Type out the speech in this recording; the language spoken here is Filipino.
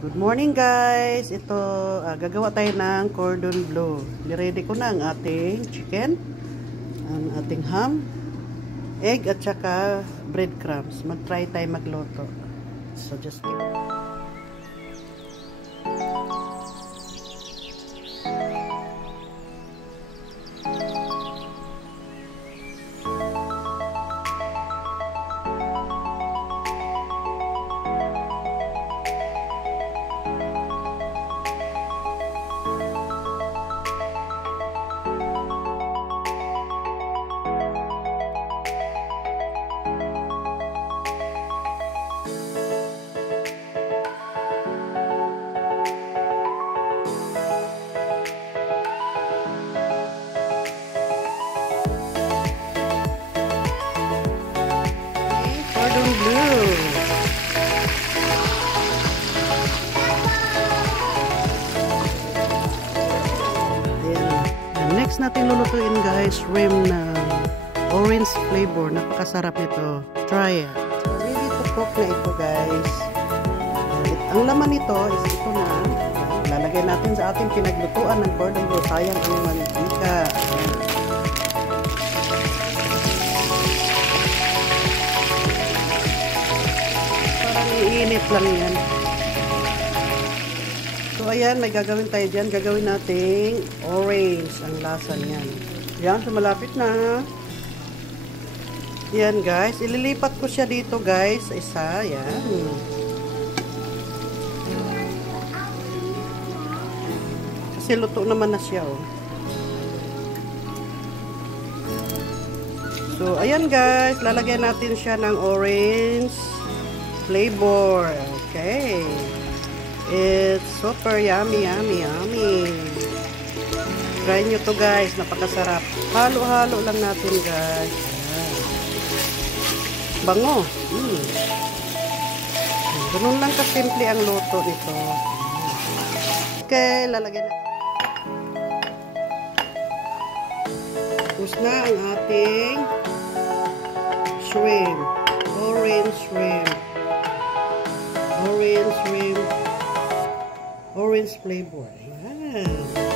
Good morning guys! Ito, gagawa tayo ng cordon bleu. Niready ko na ang ating chicken, ang ating ham, egg at saka breadcrumbs. Mag-try tayo magluto. So just give it. Cordon bleu. Ayan. Next natin lulutuin guys, shrimp na orange flavor. Napakasarap nito. Try it. Ready to cook na ito guys. Ang laman nito is ito na. Lalagay natin sa ating pinaglutuan ng cordon bleu. Sayang ang mantika. Iinit lang yan. So ayan, may gagawin tayo dyan. Gagawin nating orange ang lasa niyan. Yan, so malapit na. Yan guys, ililipat ko siya dito guys. Isa, yan. Kasi luto naman na siya oh. So ayan guys, lalagyan natin siya ng orange flavor. Okay. It's super yummy, yummy, yummy. Try nyo to guys. Napakasarap. Halo-halo lang natin guys. Ayan. Bango. Ganun lang kasimple ang luto nito. Okay. Lalagyan na. Tapos na ang ating shrimp. Orange shrimp. Orange flavor. Ayan.